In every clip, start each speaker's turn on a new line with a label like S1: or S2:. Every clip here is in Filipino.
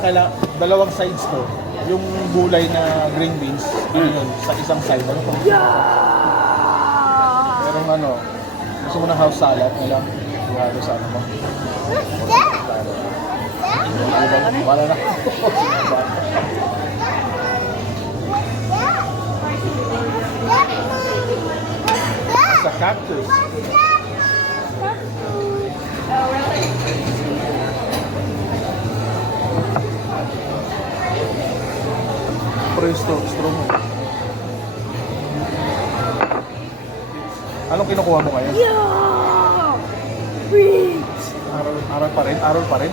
S1: kaila, dalawang sides to. Yung gulay na green beans, ano yun, sa isang side. Ano to? Merong ano, gusto mo ng house salad, wala. Sigurado sa ano mo. Wala na. sa cactus. Presto, straw mo. Anong kinukuha mo ngayon?
S2: Yeah! Rich!
S1: Aral, aral pa rin? Aral pa rin?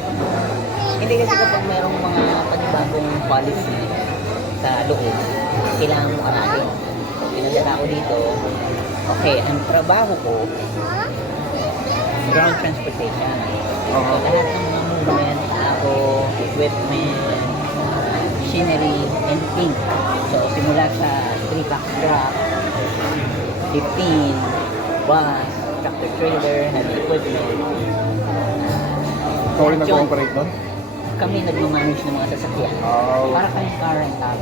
S3: Hindi kasi kapag mayroong mga panibagong policy sa loob, kailangan mo aralin. Pinadala ako dito, okay, ang trabaho ko, ground transportation. So,
S1: Oo.
S3: lahat ng mga movement, ako, equipment, machinery, anything. So, simula sa 3-box truck, 15, bus, tractor trailer, heavy equipment,
S1: Ikaw rin nag-cooperate doon?
S3: kami nagmamanage ng mga sasakyan.
S1: Oh,
S3: Para kami car rental.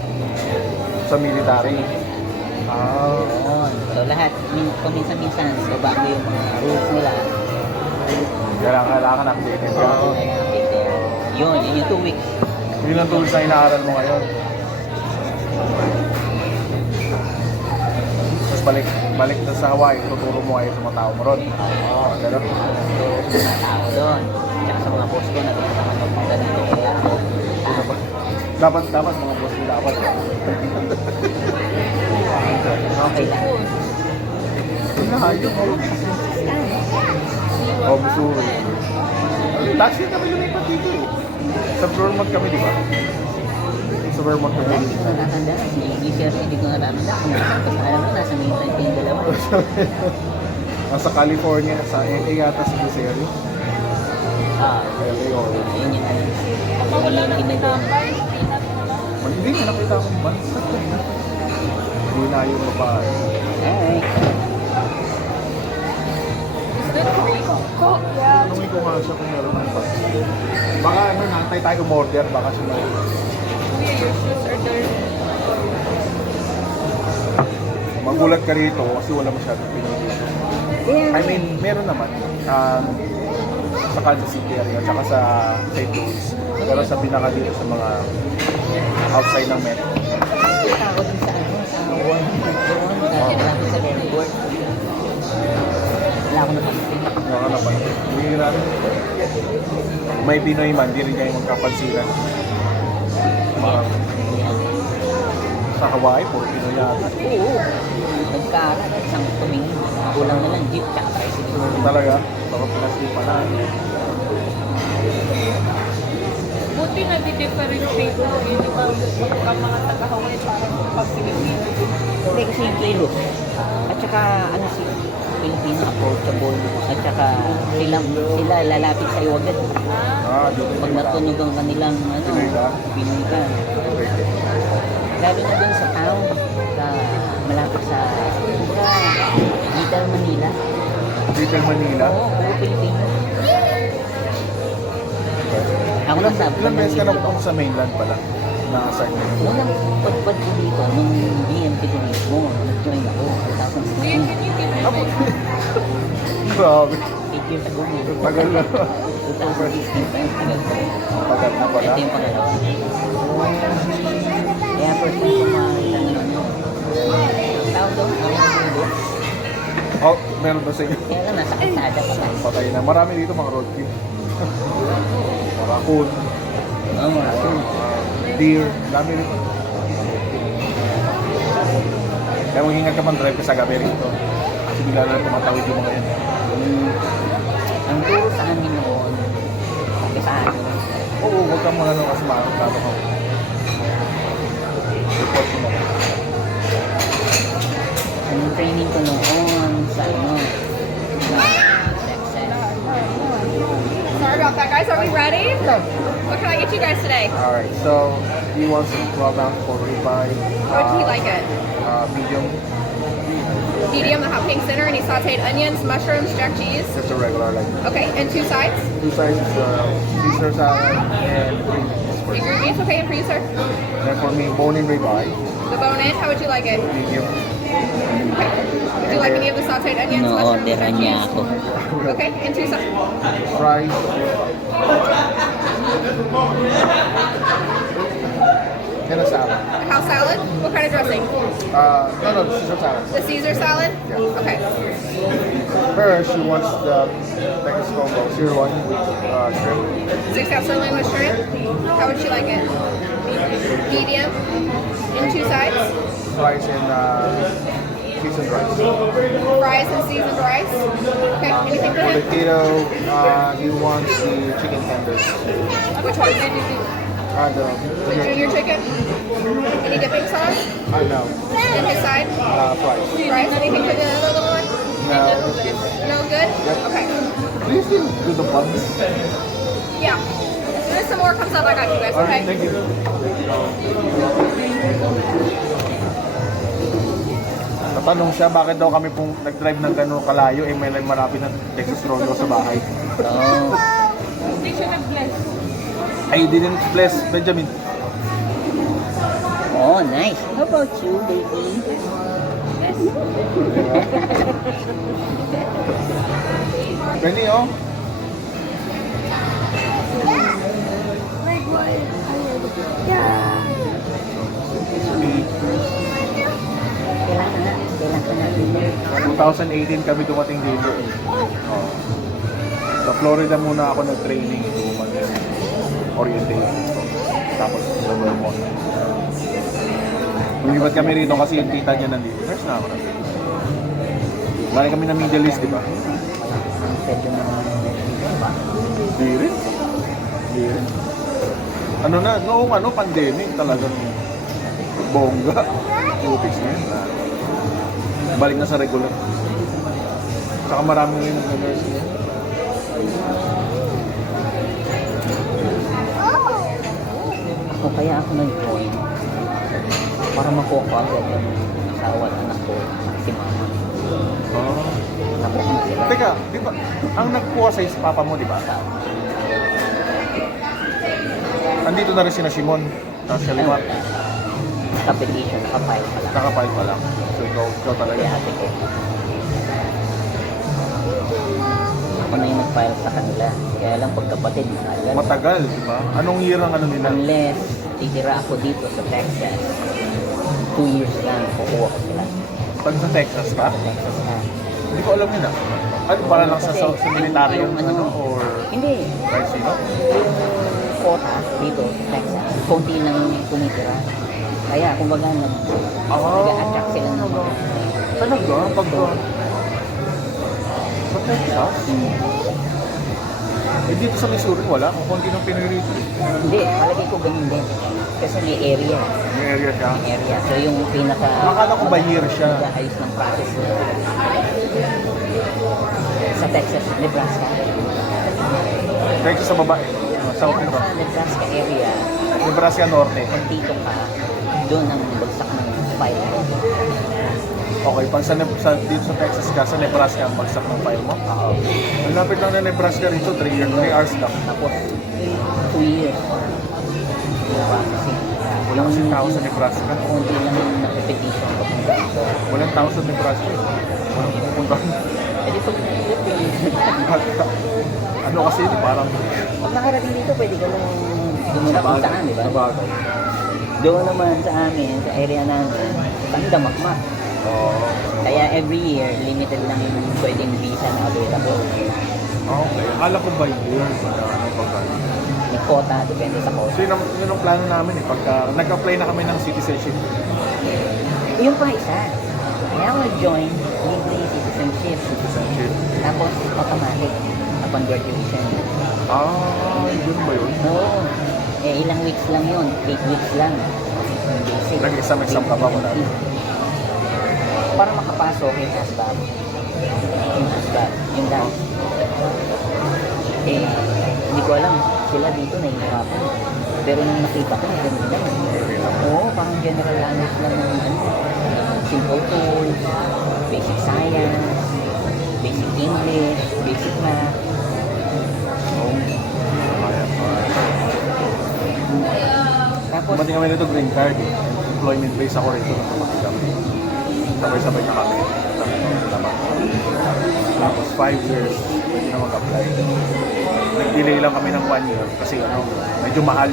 S1: sa military.
S3: Yun. So lahat, min- paminsan-minsan, so bago yung mga rules nila.
S1: kailangan, kailangan updated.
S3: Oo, kaya update there. Yun, yun yung two weeks.
S1: Yun ang tools na inaaral mo ngayon. Tapos balik, balik na sa Hawaii, tuturo mo kayo sa mga tao mo ron.
S3: Oo.
S1: Ganun.
S3: So, sa mga tao doon. Tsaka sa mga boss ko, nagpunta naman magpunta dito.
S1: Dapat, dapat mga boss mo dapat.
S3: okay lang.
S1: Pinahayop ako. Oh, Missouri. Last year kami lumipat dito eh. Sa Vermont kami, di ba? Sa Vermont kami.
S3: Hindi ko natatanda. Si Gisher, hindi ko natatanda. Kung nasaan ko sa alam ko, nasa mainland pa yung dalawa.
S1: Nasa California, sa LA yata si Lucero.
S3: Ah,
S1: LA or...
S3: yun yun. Yun yung ginagawa.
S1: Man, hindi na nakita akong bansa. Hindi na yung babae.
S3: Alright.
S1: Tanungin ko nga siya kung meron ng bansa. Baka ano, nantay tayo umorder, baka siya may... Magulat ka rito kasi wala masyadong pinili. I mean, meron naman. Um, sa Kansas City area, tsaka sa St. Louis. Pero sa pinaka dito sa mga outside ng metro.
S3: Ano. Wala akong napansin.
S1: Napan. Bihira rin. May Pinoy man, di rin kayo magkapansinan. Mga sa Hawaii, puro Pinoy yata.
S3: Oo. Nagkaara, isang tumingin. Kulang na lang jeep, tsaka tricycle.
S1: Talaga, baka pinasli pa na.
S2: Buti na di-differentiate mo. Yun mga ang mga taga-Hawaii parang pag Pilipino.
S3: Hindi kasi yung kilos. At saka, ano si Pilipino approachable. At saka, sila, sila lalapit sa iyo agad.
S1: Ah, dito
S3: Pag natunog ang kanilang, ano,
S1: Pinoy ka?
S3: Lalo na dun sa town, sa malapit sa Little Manila.
S1: Little Manila.
S3: Oo, puro Pilipino. Ako lang sabi
S1: Ilang beses ka na sa mainland pala? Na-assign mo.
S3: Unang pagpad ko dito, nung BMT turismo, nag-join ako, 2016.
S2: Ako.
S1: Grabe.
S3: 8 years ago.
S1: Tagal na.
S3: 2016 pa yung tagal ko.
S1: Tagal na pala.
S3: Ito yung pangalawa. Kaya first time ko makakita ng ano. Tawag mundo.
S1: Oh, meron ba sa inyo?
S3: Kaya lang, nasa kalsada pa tayo.
S1: Patay na. Marami dito mga road trip. mga
S3: Oo, mga
S1: mga deer. Dami rito. Kaya mag-ingat ka pang drive ka sa gabi rito. Kasi bigla na tumatawid yung mga yan.
S3: Mm, Ang turo sa amin noon, sa amin,
S1: Oo, huwag kang mga ano kasi makakatalo ka. Report mo na.
S3: ang training ko noon sa ano,
S2: about that, guys. Are we ready? What can I get you guys today?
S1: Alright, so he wants a 12 ounce for ribeye.
S2: How would you like it?
S1: Uh, medium,
S2: Medium, the hot pink center, any sauteed onions, mushrooms, jack cheese.
S1: just a regular like
S2: Okay, and two sides?
S1: two sizes, uh, Caesar salad and green beans you.
S4: Ingredients, okay, and for you, sir?
S1: Then for me, bone-in ribeye,
S4: The bone in, how would you like it?
S1: medium.
S4: Would you like any of the sauteed onions, mushrooms,
S3: No-orderan niya
S4: veggies?
S3: ako.
S4: Okay, and two sauce.
S1: Fries. And a salad.
S4: House salad? What kind of dressing?
S1: Uh, no, no, Caesar salad.
S4: The Caesar salad?
S1: Yeah.
S4: Okay.
S1: Her, she wants the Texas combo, sirloin with uh, shrimp.
S4: Six ounce sirloin with shrimp. How would she like it? Medium. Two sides.
S1: fries and uh, seasoned rice.
S4: Fries and seasoned rice. Okay, anything for him?
S1: Potato, uh, he wants the chicken tenders.
S4: Which one?
S1: did Uh, the,
S4: The junior chicken? Any dipping sauce?
S1: I know,
S4: And his side?
S1: uh, fries.
S4: Fries? Anything for the other little one?
S1: No,
S4: No good? Okay.
S1: please do do the buns.
S4: Yeah. As soon as some more comes up, I got you guys,
S1: Alright,
S4: okay?
S1: thank you. Natanong siya bakit daw kami pong nag-drive ng gano'ng kalayo eh may malapit ng Texas Rodeo sa bahay.
S3: Oh,
S2: Hindi siya nag-bless.
S1: I didn't bless Benjamin.
S3: oh, nice. How about you, baby?
S1: Benny, oh.
S3: Kailan ka na? Kailan ka na din?
S1: 2018 kami dumating dito. eh. Oh. Sa Florida muna ako nag-training two months. Orientation. Tapos sa Vermont. Lumipat kami rito kasi yung tita niya nandito. Nurse na ako na. Lagi kami na Middle East, di ba?
S3: Pwede
S1: rin. Di rin. Ano na, noong ano, pandemic talagang bongga. Utix na yun. Balik na sa regular. Saka marami rin nag-nurse niya.
S3: Ako kaya ako nag-join para makuha ko agad yung asawa at anak ko si mama.
S1: Oh.
S3: Nakuha sila.
S1: Teka, di ba, ang nagkuha sa is papa mo, di ba? Andito na rin si na Simon. Tapos sa
S3: Application, nakapile pa lang.
S1: nakapile pa lang. So ikaw, ikaw talaga.
S3: Kaya ate ko. Ako na yung nag-file sa kanila. Kaya lang pagkapatid, matagal.
S1: Matagal, di ba? Anong year ang ano nila?
S3: Unless titira ako dito sa Texas, two years lang kukuha ko sila.
S1: Pag sa Texas ka?
S3: Sa Texas na.
S1: Hindi ko alam yun ah. Ano, para lang sa, sa, sa military yung ano,
S3: ano,
S1: or
S3: Hindi.
S1: kahit sino?
S3: Yung quota dito sa Texas, konti lang tumitira. Kaya kumbaga nag,
S1: Ah.
S3: nag-attract sila ng mga
S1: Talaga? Pag... Sa Texas? Eh dito sa Missouri wala. Kung konti ng Pinoy rito.
S3: Hindi, palagay ko ganun din. Kasi may area.
S1: May area siya.
S3: May area. So yung pinaka...
S1: Akala ko ba year siya?
S3: Nag-ayos ng process na. Sa Texas, Nebraska.
S1: Texas sa babae. South
S3: Kaya
S1: Nebraska.
S3: sa Nebraska area,
S1: Nebraska Norte.
S3: kung dito ka, doon ang bagsak ng file mo.
S1: Okay, pag sa, Ne- sa, dito sa Texas ka, sa Nebraska ang bagsak ng file mo.
S3: Oo.
S1: Ang lapit lang na Nebraska rito, 3 years, 3 hours lang.
S3: Tapos, two years.
S1: Wala kasing tao sa Nebraska.
S3: Kunti lang yung nakipetition ko.
S1: Walang tao sa Nebraska. Walang pupunta.
S3: Eh di pag
S1: ano kasi, di parang
S3: Pag nakarating dito, pwede ka lang gumunta kung saan, di ba?
S1: Sabagay.
S3: Doon naman sa amin, sa area namin, banda makmak.
S1: Oo.
S3: Kaya every year, limited lang yung pwedeng visa na available.
S1: Okay. Akala ko ba year? Ano pa ba?
S3: May quota, depende sa
S1: So
S3: quota.
S1: yun ang, yun ang plano namin eh. Pagka nag-apply na kami ng citizenship.
S3: Yung pa isa, kaya ako nag-join, libre citizenship.
S1: Citizenship.
S3: Tapos, automatic, upon graduation.
S1: Ah, yun ba yun?
S3: Oo. Weeks lang yun. 8 weeks lang.
S1: Nag-exam-exam ka pa mo na?
S3: Para makapasok yung ASVAB. Yung ASVAB. Yung dance. Eh, hindi ko alam. Sila dito nahihirapan. Pero nung nakita ko, ganun lang. Oo, parang general language lang ng ano. Simple tools, basic science, basic English, basic math.
S1: Dumating kami nito green card. Employment base ako rito nung dumating kami. Sabay-sabay na kami. Tapos 5 years, pwede na mag-apply. Nag-delay lang kami ng 1 year kasi ano, medyo mahal.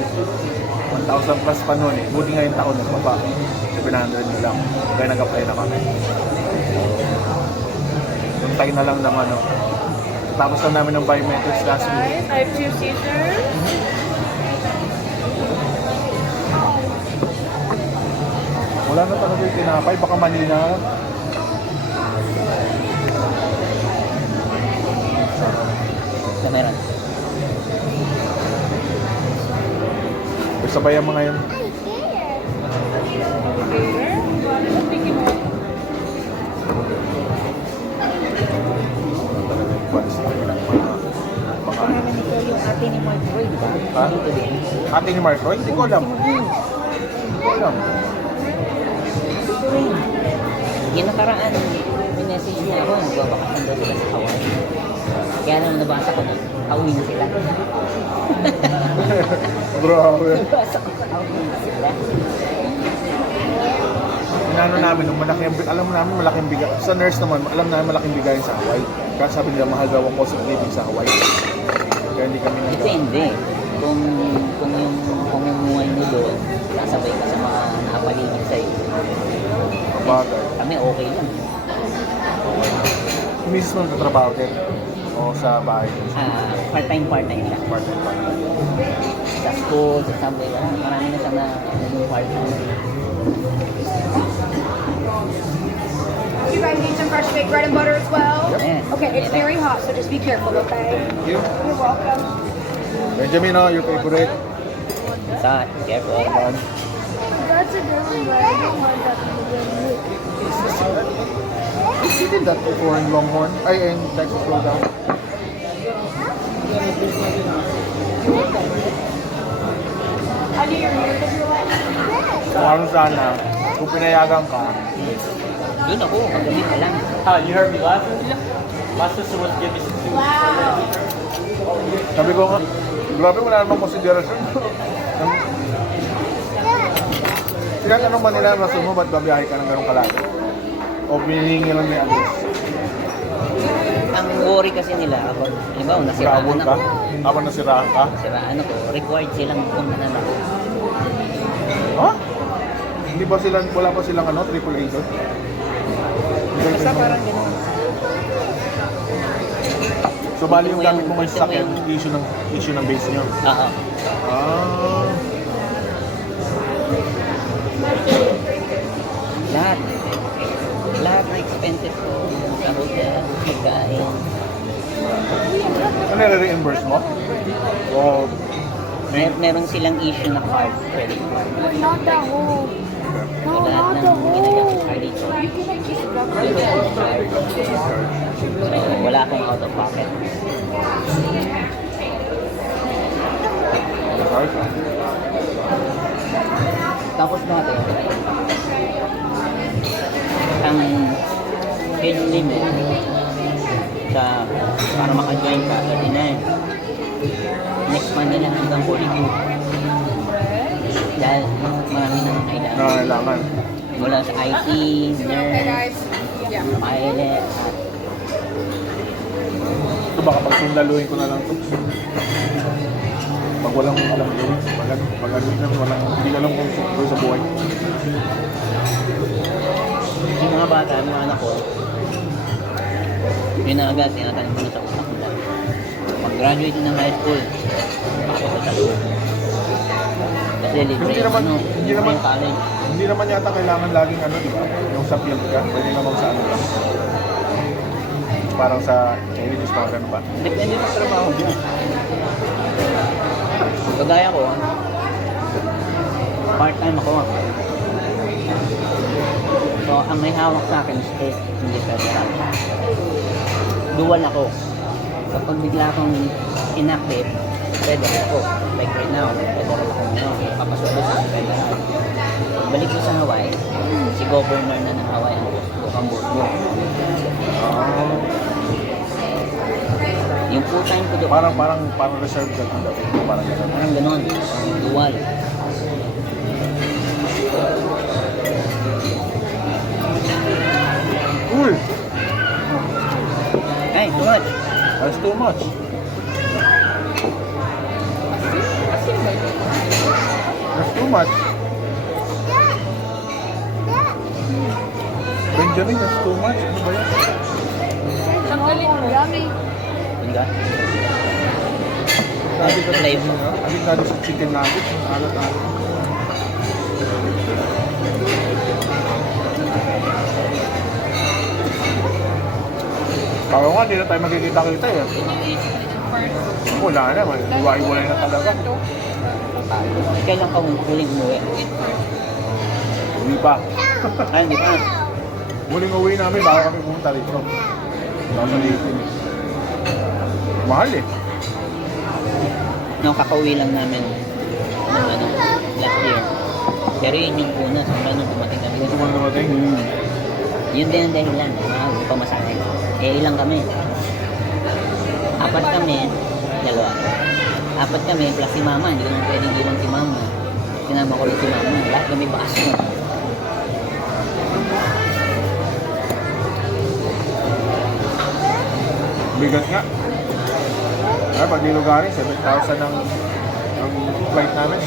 S1: 1,000 plus pa noon eh. Buti ngayon taon nagbaba. 700 na lang. Kaya nag-apply na kami. Yung tayo na lang ng ano. Tapos na namin ng biometrics last week.
S2: Guys, I have two.
S1: Wala na talaga yung tinapay. Baka mali na.
S3: So, meron.
S2: You thinking?
S1: Mga
S3: yung ate ni Mark Roy, di ba?
S1: Ha? Ate ni Mark Roy? Hindi ko alam. Hindi ko alam.
S3: Dito rin. Yung nakaraan, minessage niya ako, nagbabakasyon daw sila sa Hawaii. Kaya nang nabasa ko na, pauwi na sila.
S1: Grabe.
S3: nabasa ko na, na sila.
S1: Inano namin, nung malaki ang, alam mo namin malaking bigay. Sa nurse naman, alam namin malaking bigayan sa Hawaii. Kaya sabi nila, mahal daw ang cost of living sa Hawaii. Kaya hindi kami nag
S3: Depende. Kung, kung yung pamumuhay mo doon, sasabay ka sa mga nakapaligid sa'yo.
S1: Bagay.
S3: Kami okay lang.
S1: Yung misis mo nagtatrabaho din. O sa bahay.
S3: Ah, part-time, part-time siya.
S1: Part-time part-time.
S3: Sa school, sa subway, wala. Marami na siya na part-time.
S4: You guys need some fresh baked bread and butter as well?
S3: Ayan.
S4: Okay, it's very hot, so just be careful, okay?
S1: Thank you.
S4: You're welcome.
S1: Benjamin, oh, your favorite?
S3: Sa, careful.
S1: Ayan.
S5: I.
S1: You did that before in Longhorn. Ay, in Texas Roadhouse.
S4: Ano
S1: sana, kung pinayagan ka,
S3: Yun ako, kagabi pa lang.
S6: Hi, you heard me laughing? My sister was giving me some food.
S4: Wow.
S1: sabi ko nga, grabe wala namang konsiderasyon. Tinatanong ba nila rason mo, ba't babiyahe ka ng ganong kalaki? O binihingi lang ni Agnes?
S3: Ang worry kasi nila, ako, halimbawa, nasiraan
S1: Travel ka?
S3: ako.
S1: Habang nasiraan ka?
S3: Nasiraan ako, required silang pumanan ako.
S1: Ha? Hindi ba sila, wala pa silang ano, triple A doon?
S3: Basta parang gano'n.
S1: So bali yung gamit mo sa
S3: ito mo yung-
S1: issue ng, issue ng base nyo.
S3: Oo.
S1: Ah.
S3: Expenses ko. Sa hotel, pagkain.
S1: Ano nare-reimburse mo? O
S3: Mer meron silang issue na card, credit card.
S5: Not the whole. No, not the whole.
S3: card. Wala akong out of pocket. Tapos natin, ang age limit sa para maka-join ka, 39. Next month nila hanggang 42. Dahil marami nang kailangan.
S1: na kailangan.
S3: Mula sa IT, nurse, pilot,
S1: Ito baka pag sundaluhin ko na lang to. Pag walang alam gawin, pag ano, pag ano na walang, hindi alam kung sa buhay.
S3: yung mga bata, mga anak ko, yun na agad, tinatanong ko na sa utak nila. Pag-graduate ng high school, pasok ko sa loob. Kasi libre
S1: Hindi
S3: yung
S1: naman-
S3: ano,
S1: hindi naman-
S3: yung college.
S1: Hindi naman yata kailangan laging ano, di ba? Yung sa field ka, pwede naman sa ano lang. Parang sa religious parang ganun ba?
S3: Depende sa trabaho niya. Kagaya ko, part-time ako. So, ang may hawak sa akin is test, hindi federal. Dual ako. Kapag bigla akong inactive, federal ako. Like right now, federal ako ngayon. Papasok ko sa federal. Balik ko sa Hawaii, si governor na ng Hawaii ang boss ko, ang boss mo.
S1: Ah,
S3: Yung full-time ko doon,
S1: parang, parang, parang reserve ka kung dapat. Parang ganun.
S3: Parang ganon. Dual.
S1: Too much.
S2: Asin ba yun?
S1: That's too much. Benjamin, that's too much. Ano ba yan?
S2: Tanggalin mo.
S4: Yummy.
S3: Hindi
S1: Sabi ka
S3: Live.
S1: Sabi sa chicken nuggets. Ang alat-alat. Parang nga, hindi na tayo magkikita-kita eh. Wala na, iwa-iwalay na talaga.
S3: Kailan ka huling umuwi?
S1: Hindi pa.
S3: Ay, hindi pa.
S1: Muling uwi namin, bago kami pumunta rito. Nasa Leyte. Mahal eh.
S3: Nung kakauwi lang namin ng ano, last year. Pero yun yung una, sa nung dumating kami.
S1: Na dumating?
S3: Hmm. Yun din ang dahilan, ah, hindi pa masahe. Eh, ilang kami? Apat kami, dalawa. Apat kami, plus si mama, hindi ko naman pwedeng iwan si mama. Sinama ko rin si mama, lahat kami baso.
S1: Bigat nga. Ay, pag nilugarin, 7,000 ang, ang flight namin.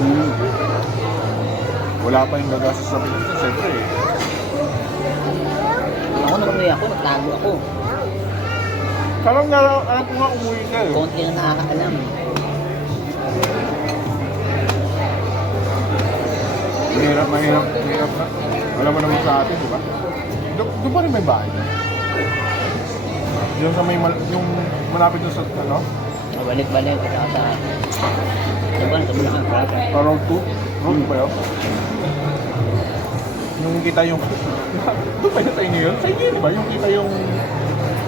S3: Hmm.
S1: Wala pa yung gagastos sa Pilipinas. Siyempre eh.
S3: Umuwi ako, nagtago ako.
S1: Parang nga, alam ko nga umuwi ka eh.
S3: Konti na nakakaalam.
S1: Mahirap, mahirap, mahirap na. Alam mo naman sa atin, di ba? Do- Doon pa rin may bahay. Yung sa may, mal- yung malapit doon sa, ano,
S3: Balik-balik, at saka sa... Diba, sa Bulacan, Praga.
S1: sa road 2. Road ba yun? Yung kita yung... Doon ba yun sa inyo yun? Sa inyo yun ba? Yung kita yung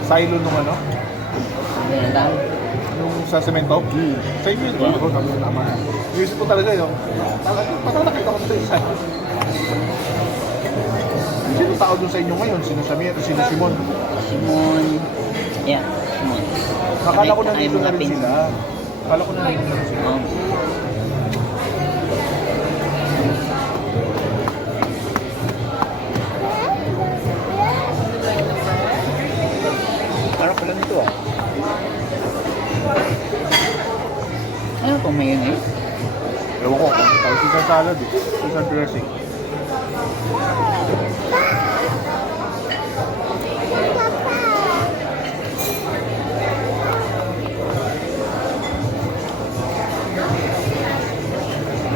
S1: silo nung ano?
S3: Na dahil.
S1: Yung sa semento?
S3: Hmm.
S1: Sa inyo yun ba? Oo, tama, tama. Iisip ko talaga yun. Talaga, parang nakita ko sa isa. Sino tao doon sa inyo ngayon? Sino Samir? Sino Simon?
S3: Simon. Yeah, Simon.
S1: Akala ko nandito na rin sila. Akala ko nandito na rin sila.
S3: Oh. Pala nito ah. Ano itong mayonnaise?
S1: Ewan ko tawag sa salad eh. Sa dressing.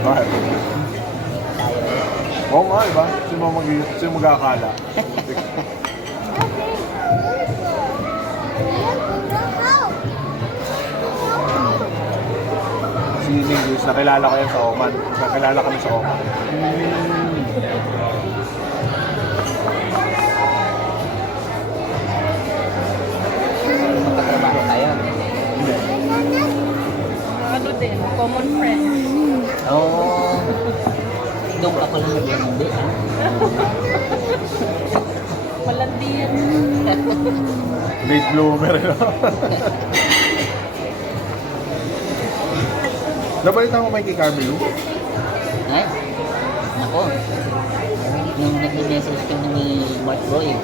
S1: Bakit? Oo nga, iba? Sino mag si Lingus, nakilala ko yan sa Oman. Nakilala kami sa Oman.
S3: Magkatrabaho tayo.
S2: ano din, common friends.
S3: Oo. Oh, doon ka pala nag-hindi.
S2: Malandi yan.
S1: Late bloomer. Nabalita mo may kay Carmelo?
S3: Ay, nako. Nung nag-message kami ni Mark Roy,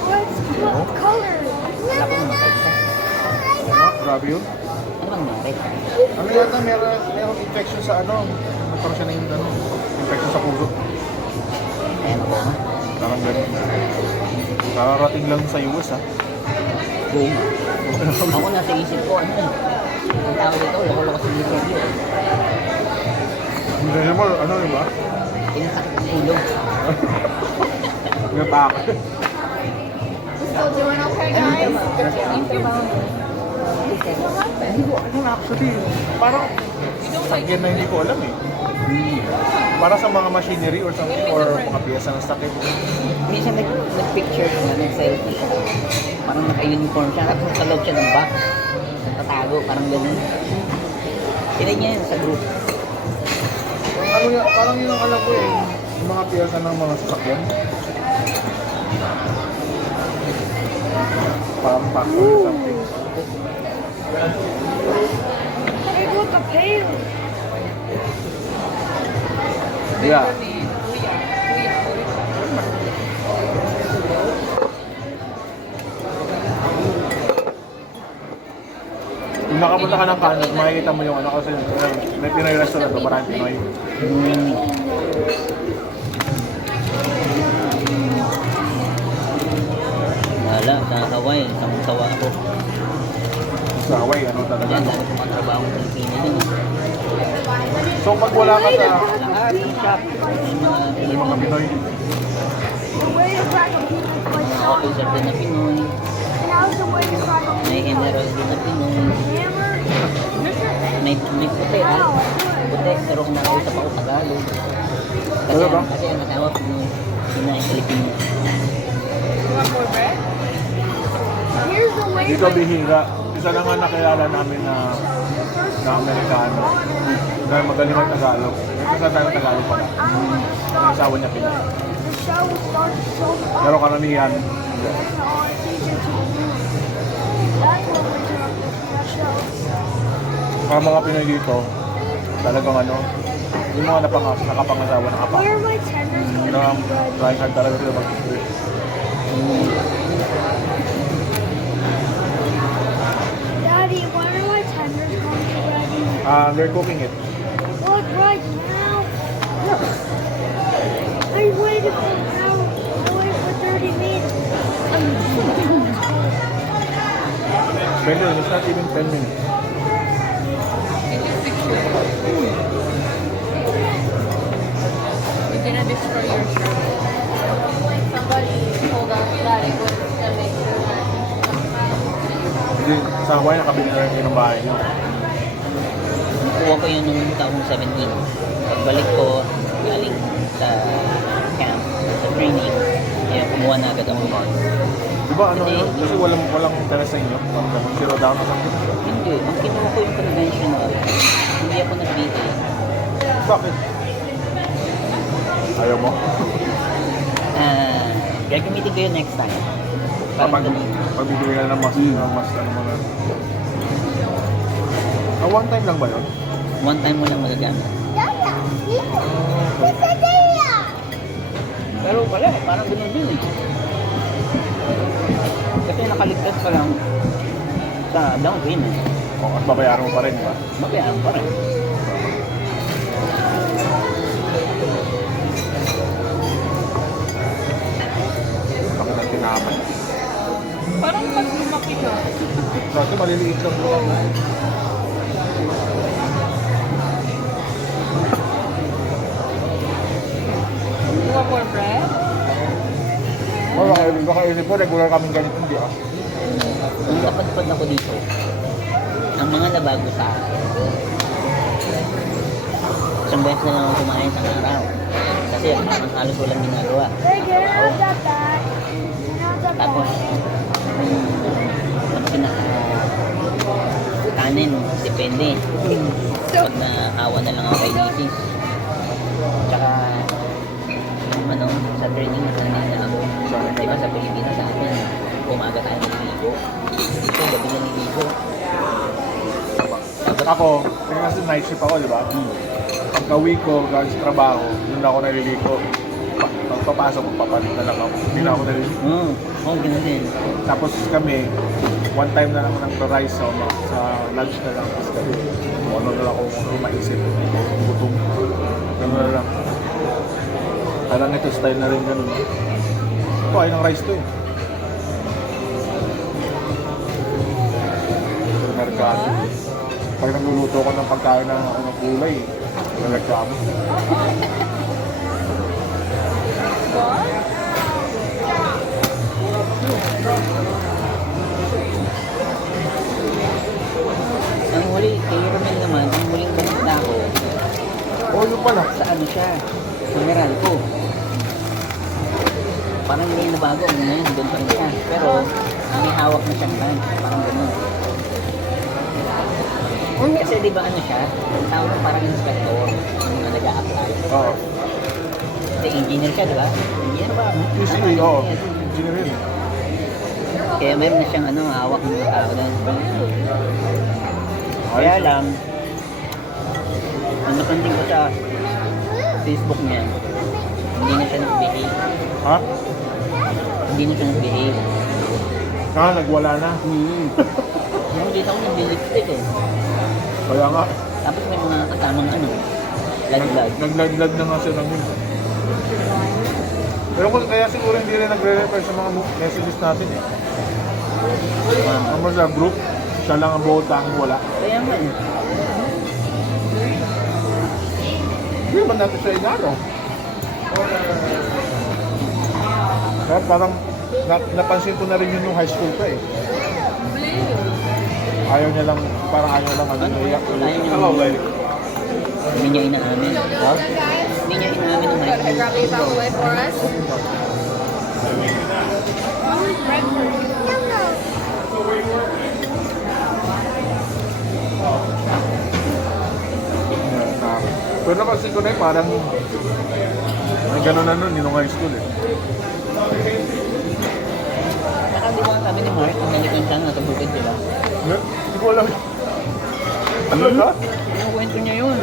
S5: What color?
S3: wala ko siya.
S1: Ano? Grabe yun.
S3: Ano bang nangyari?
S1: Ano yata, meron, meron infection sa ano? Nagkaroon siya ng ano, infection sa puso.
S3: Kaya mo ba?
S1: Parang ganun. Nakarating lang sa US ha.
S3: Boom. Ako nasa isip ko, ano eh. Ang tawag dito, loko-loko sa interview.
S1: Hindi naman, ano yun ba?
S3: Pinasakit sa.
S4: Still doing okay, guys?
S1: Hindi ko alam actually. Parang sakyan na hindi ko alam eh. Para sa mga machinery or something or mga piyesa ng sakit.
S3: Minsan nag, nag-picture siya, nag-selfie siya. Parang naka-uniform siya, tapos sa loob siya ng box. Tatago, parang ganun. Tinay niya yun sa group.
S1: Ano yan, parang yun ang alam ko eh. Yung mga piyesa ng mga sasakyan. Parang factory or something.
S5: Hey, look, a pail.
S1: Yeah. Kung nakapunta ka ng Canada, makikita mo yung ano kasi uh, may Pinoy restaurant doon, maraming Pinoy.
S3: Hmm. Wala, sa Hawaii, sawa ako.
S1: Sa Hawaii, ano talaga.
S3: Yan, dahil mga trabaho ng Pilipinas yun.
S1: So pag wala ka sa
S3: Lahat ng shop, may mga
S1: yung mga Pinoy,
S3: mga officer din na Pinoy, may general din na Pinoy? May, may puti ha. Puti, pero kung nakausap ako Tagalog. Kasi,
S1: Ano ba?
S3: kasi ang asawa Pinoy, Pinoy, Pilipino.
S2: You want more bread?
S5: Here's the way
S1: dito bihira. Isa lang nga nakilala namin na na Amerikano. Dahil magaling ang Tagalog. Isa tayong Tagalog pala. Ang asawa niya
S5: fast.
S1: Pero karamihan,
S5: All show.
S1: mga Pinoy dito, talagang ano, yung mga napangas, nakapangasawa, nakapa.
S5: Where are my tenders going
S1: Na
S5: to be ready?
S1: trying hard talaga sila mag
S5: Daddy, when are my tenders going to ready?
S1: Ah, they're cooking it.
S5: Look, right now. I waited for now. I waited for 30 minutes.
S1: 20 minutes, not even 10 minutes.
S2: It is picture. You didn't destroy your shirt.
S4: Somebody told us that it was to make sure that
S1: Hindi, sa Hawaii, nakabili na rin kayo ng bahay niyo.
S3: Nakuha ko yun nung taong 17. Pagbalik ko, galing sa camp, sa training, kaya kumuha na agad ako.
S1: Di ba ano yun? Kasi walang, walang interest sa inyo. Ganun, zero down o something.
S3: Hindi, ang kinuha ko yung conventional, hindi ako nagbigay.
S1: Bakit? Ayaw mo?
S3: Ah, gagamitin ko yun next time.
S1: Kapag
S3: Parang ganun.
S1: pagbibigay ka ng mas, ng mas, ano mo na. Ah, one time lang ba yun?
S3: one time mo lang magagamit. Pero wala parang ganun din eh. Kasi nakaligtas ka lang sa down payment.
S1: O, at babayaran mo pa rin, di ba?
S3: Mabayaran pa rin.
S1: Bakit ang tinaman?
S2: Parang pag lumaki ka,
S1: Dati maliliit lang po ako.
S2: you want more bread?
S1: O, baka, baka isip ko, regular kaming ganito, hindi ah.
S3: Nung napadpad ako dito, ang mga nabago sa akin, isang beses na lang ako kumain sa araw. Kasi ang halos walang ginagawa. Tapos, ang pinaka kanin, depende. Pag nahawa na lang ako kay Isis. Tsaka, ano, sa training na sanay na ako. Di ba sa Pilipinas sa atin, umaga tayo naliligo. Ito, gabi na naliligo.
S1: Ako, kaya kasi night shift ako, di ba? Pagka week ko, galing sa trabaho, yun ako naliligo. Pa- Pagpapasok, magpapalit na lang ako. Hindi na ako naliligo.
S3: Hmm, oo, ganun din.
S1: Tapos kami, one time na lang ng rice sa, sa lunch na lang. Tapos kami, kung ano na lang ako, kung maisip. Gutom. Ganun na lang. Parang ito style na rin ganun. Ito, ay ng rice to eh. Merkado. Pag nagluluto ko ng pagkain ng, ng gulay, nagreklamo.
S3: Ang huli, kay Romel naman, ang huling balita ko,
S1: Oh, yun pala.
S3: sa ano siya, sa Meralco. Parang hindi na bago, ano na yun, doon pa rin siya. Pero, may hawak na siyang lunch, parang gano'n. Kasi di ba ano siya, tawag parang inspector, yung na nag-a-apply.
S1: Oo.
S3: Kasi engineer siya, di ba? Engineer ba? Ano,
S1: oo.
S3: engineer.
S1: Engineer yun.
S3: Kaya meron na siyang ano, hawak ng mga tao doon. Kaya lang, ang napansin ko sa Facebook niya, hindi na siya nag-behave.
S1: Ha?
S3: Hindi na siya nag-behave.
S1: Ah, nagwala na.
S3: Hmm. Yung dito ako nag-lipstick eh.
S1: Kaya nga,
S3: Tapos may mga kasamang ano, laglag.
S1: Naglaglag na nga siya ng yun. Pero kung kaya siguro hindi rin nagre-refer sa mga messages natin eh.
S3: Mga-
S1: Ano sa group, siya lang ang buong tanging wala.
S3: Kaya nga eh.
S1: Hindi naman natin siya inano. Kaya parang na, napansin ko na rin yun nung high school pa eh. Ayaw niya lang, parang ayaw lang ano, naiyak.
S3: Ayaw niya.
S1: Like,
S3: Hindi niya inaamin.
S1: ha?
S3: Hindi niya inaamin ng high school.
S4: grab these out of the way for us?
S1: Pero napansin ko na eh, parang gano'n na nun, nung high school eh.
S3: Saka di ba sabi ni Mark, kung nalikan siya, nakabukid sila.
S1: Hindi ko alam. Ano ba?
S3: Ano kwento niya yun?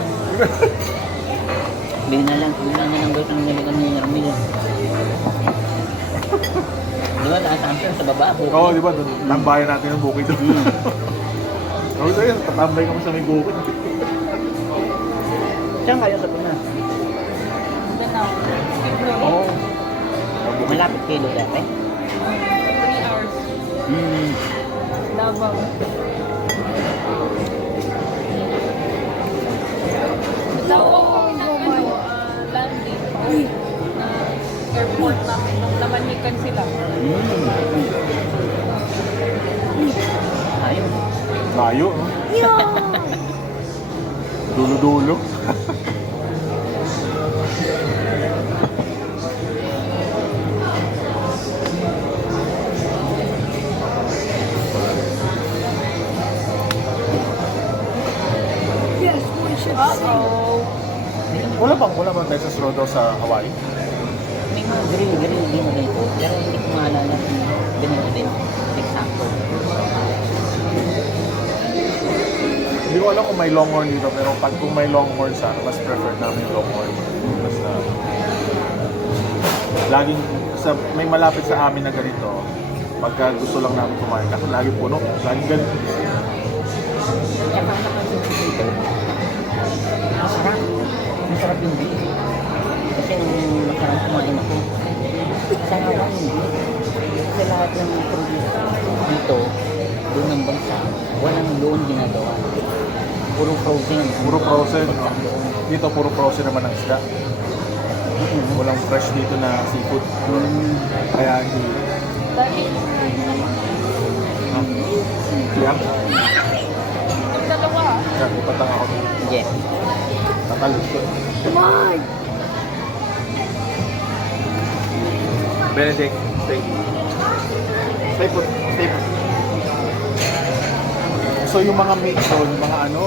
S3: Bigla na lang, bigla na lang daw siyang nalikan ni Ramil. Di ba, taas ang sa baba, bukid.
S1: Oo, di ba? Tambayan natin ang bukid.
S3: Hmm.
S1: Sabi ko yun, tatambay kami sa may bukid.
S3: Saan kayo sa Pinas? Malapit kayo doon dati?
S2: 3 hours.
S3: Hmm.
S2: Davao. Davao kami ng ano, landing. Na airport namin. Nung namanikan sila.
S3: Hmm. Ayun.
S1: Layo? Dulo-dulo. Sa Hawaii?
S3: May mga grill-grill din na dito. Pero hindi ko maalala kung ganun din. Eksakto.
S1: Hindi ko alam kung may longhorn dito, pero pag kung may longhorn sa mas prefer namin yung longhorn. Basta, laging, sa, may malapit sa amin na ganito, pagka gusto lang namin kumain, kasi lagi puno, laging ganito.
S3: Masarap. Masarap yung beef. Nung nakarang kumain ako, sa Hawaii hindi. Kasi lahat ng produce dito, doon ng bansa, walang doon ginagawa. Puro frozen.
S1: Puro frozen,
S3: doon.
S1: Dito puro frozen naman ang isda. Walang fresh dito na seafood.
S3: Mm.
S1: Kaya hindi.
S2: Yung dalawa.
S1: Yan, ipatang ako.
S3: Yes.
S1: Tatalog ko.
S5: Come on!
S1: Benedict, stay. Stay put, stay put. So yung mga meat doon, mga ano,